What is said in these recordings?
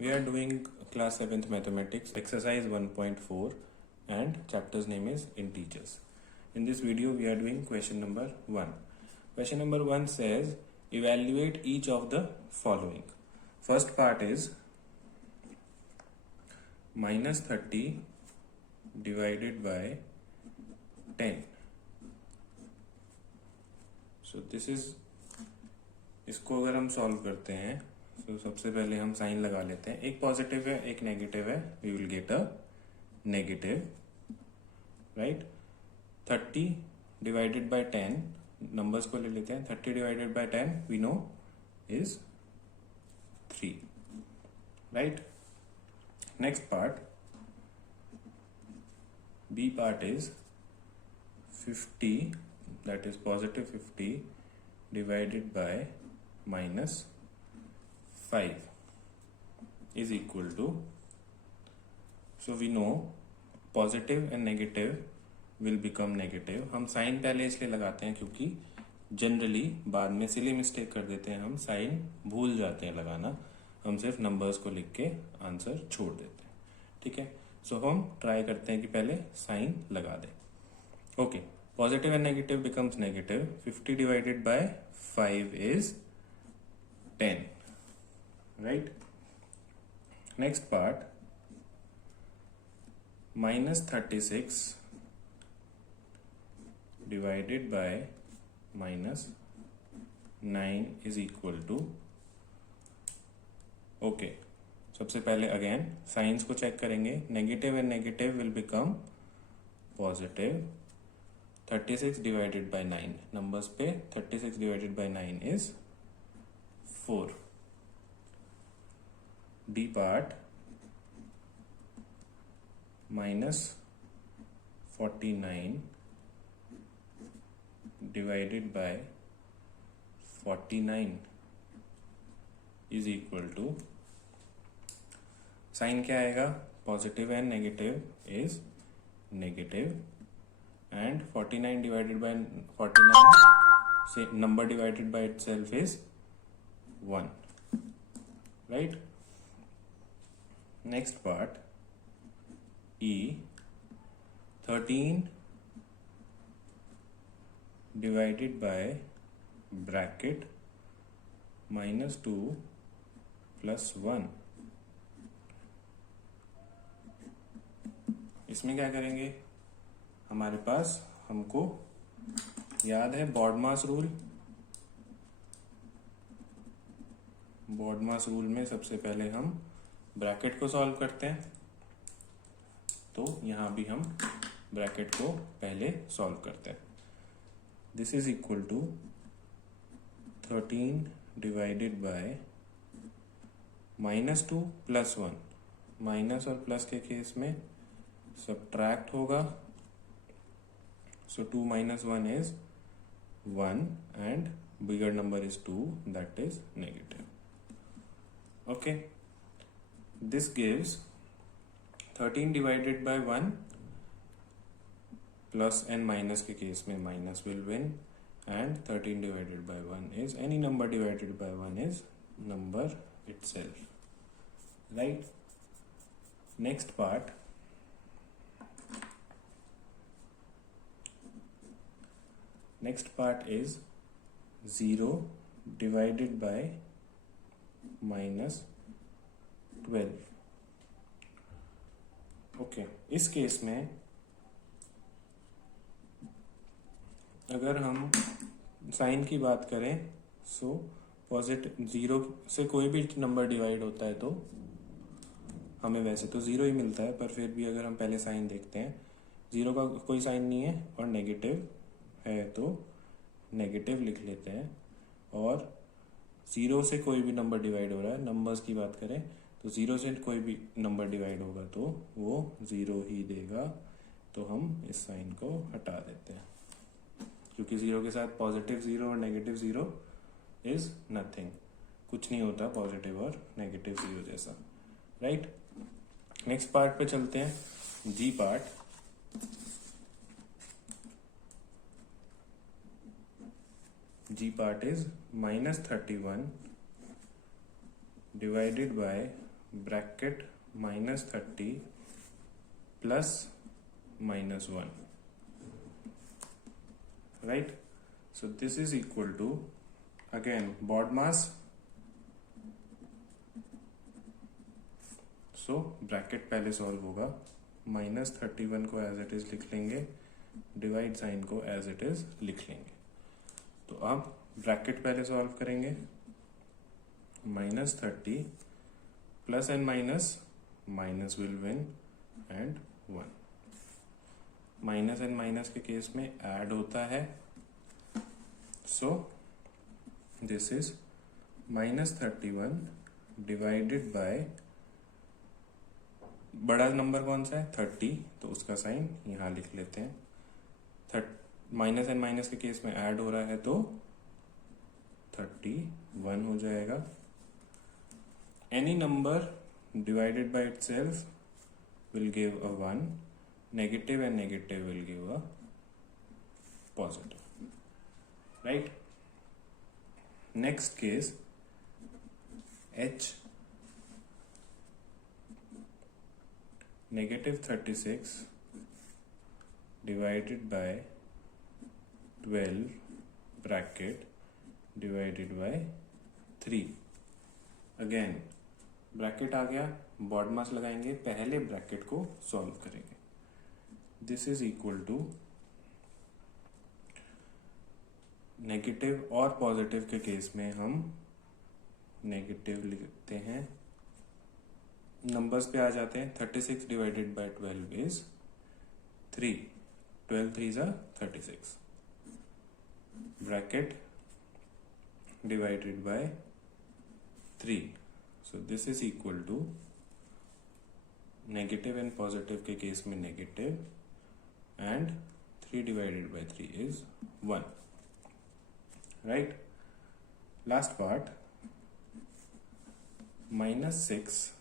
We are doing class 7th mathematics exercise 1.4 and chapter's name is integers. In this video we are doing question number 1. Question number 1 says evaluate each of the following. First part is minus 30 divided by 10. So this is, इसको अगर हम solve करते हैं तो सबसे पहले हम sign लगा लेते हैं. एक पॉजिटिव है एक नेगेटिव है, we will get a negative, right. 30 divided by 10, numbers को ले लेते हैं. 30 divided by 10 we know is 3, right. Next part, B part is 50, that is positive 50 divided by minus 5 is equal to, so we know positive and negative will become negative. हम sign पहले इसलिए लगाते हैं क्योंकि जनरली बाद में silly mistake कर देते हैं, हम साइन भूल जाते हैं लगाना, हम सिर्फ नंबर्स को लिख के आंसर छोड़ देते हैं. ठीक है, सो हम ट्राई करते हैं कि पहले साइन लगा दें. Okay, positive and negative becomes negative. 50 divided by 5 is 10, right. Next part, minus 36 divided by minus 9 is equal to, okay, सबसे पहले अगेन साइंस को चेक करेंगे. Negative and negative will become positive. 36 divided by 9, numbers पे 36 divided by 9 is 4. D part, minus 49 divided by 49 is equal to, sign क्या आएगा, positive and negative is negative, and 49 divided by 49, say number divided by itself is 1, right. Next part, E, 13 divided by bracket minus 2 plus 1. इसमें क्या करेंगे, हमारे पास, हमको याद है BODMAS rule. BODMAS rule में सबसे पहले हम ब्रैकेट को सॉल्व करते हैं, तो यहां भी हम ब्रैकेट को पहले सॉल्व करते हैं. This is equal to 13 divided by minus 2 plus 1. Minus और प्लस के केस में सब्ट्रैक्ट होगा, so 2 minus 1 is 1 and bigger number is 2, that is negative. Okay, this gives 13 divided by 1, plus and minus के case में minus will win, and 13 divided by 1 is any number divided by 1 is number itself, right. Next part, next part is 0 divided by minus 12. Okay, इस case में अगर हम sign की बात करें, so positive 0 से कोई भी नंबर डिवाइड होता है तो हमें वैसे तो 0 ही मिलता है, पर फिर भी अगर हम पहले साइन देखते हैं, 0 का कोई साइन नहीं है और नेगेटिव है तो नेगेटिव लिख लेते हैं. और 0 से कोई भी नंबर डिवाइड हो रहा है, नंबर्स की बात करें तो 0 से कोई भी नंबर डिवाइड होगा तो वो 0 ही देगा, तो हम इस साइन को हटा देते हैं क्योंकि 0 के साथ पॉजिटिव 0 और नेगेटिव 0 इज नथिंग, कुछ नहीं होता पॉजिटिव और नेगेटिव 0 जैसा, राइट. नेक्स्ट पार्ट पे चलते हैं, G part. G part is minus 31 divided by bracket -30 plus -1, right? So this is equal to, again, BODMAS. So bracket पहले सॉल्व होगा, -31 को एज इट इज लिख लेंगे, डिवाइड साइन को एज इट इज लिख लेंगे। तो अब ब्रैकेट पहले सॉल्व करेंगे, -30 plus and minus will win and 1। Minus and minus के केस में ऐड होता है, सो दिस इज -31 डिवाइडेड बाय, बड़ा नंबर कौन सा है 30, तो उसका साइन यहां लिख लेते हैं। माइनस एंड माइनस के केस में ऐड हो रहा है तो 31 हो जाएगा। Any number divided by itself will give a 1, negative and negative will give a positive, right? Next case, h -36 divided by 12 bracket divided by 3। Again bracket आ गया, BODMAS लगाएंगे, पहले ब्रैकेट को सॉल्व करेंगे। This is equal to, negative और positive के case में हम नेगेटिव लिखते हैं, नंबर्स पे आ जाते हैं। 36 divided by 12 is 3, 12 3s are 36, bracket divided by 3। So this is equal to, negative and positive के केस में negative, and 3 divided by 3 is 1, right? Last part, -6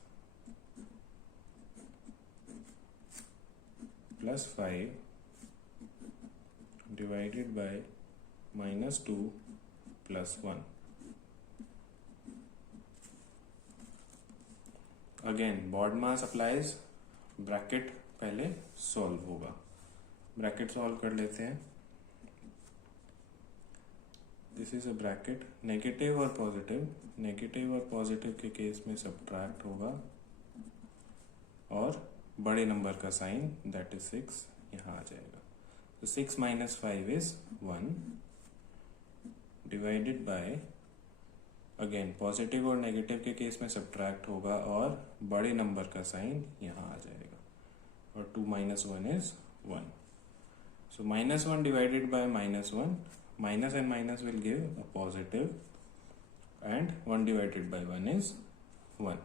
plus 5 divided by -2 plus 1। Again BODMAS applies, bracket पहले solve होगा। Bracket solve कर लेते हैं। This is a bracket, negative और positive के case में सब्ट्रैक्ट होगा, और बड़े नंबर का साइन दैट इज 6 यहां आ जाएगा। तो 6 - 5 is 1 divided by, again positive और नेगेटिव के केस में सब्ट्रैक्ट होगा, और बड़े नंबर का साइन यहां आ जाएगा, और 2 - 1 is 1। So -1 divided by -1, minus and minus will give a positive, and 1 divided by 1 is 1,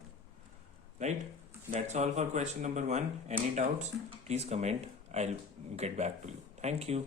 right? That's all for question number 1. Any doubts, please comment. I'll get back to you. Thank you.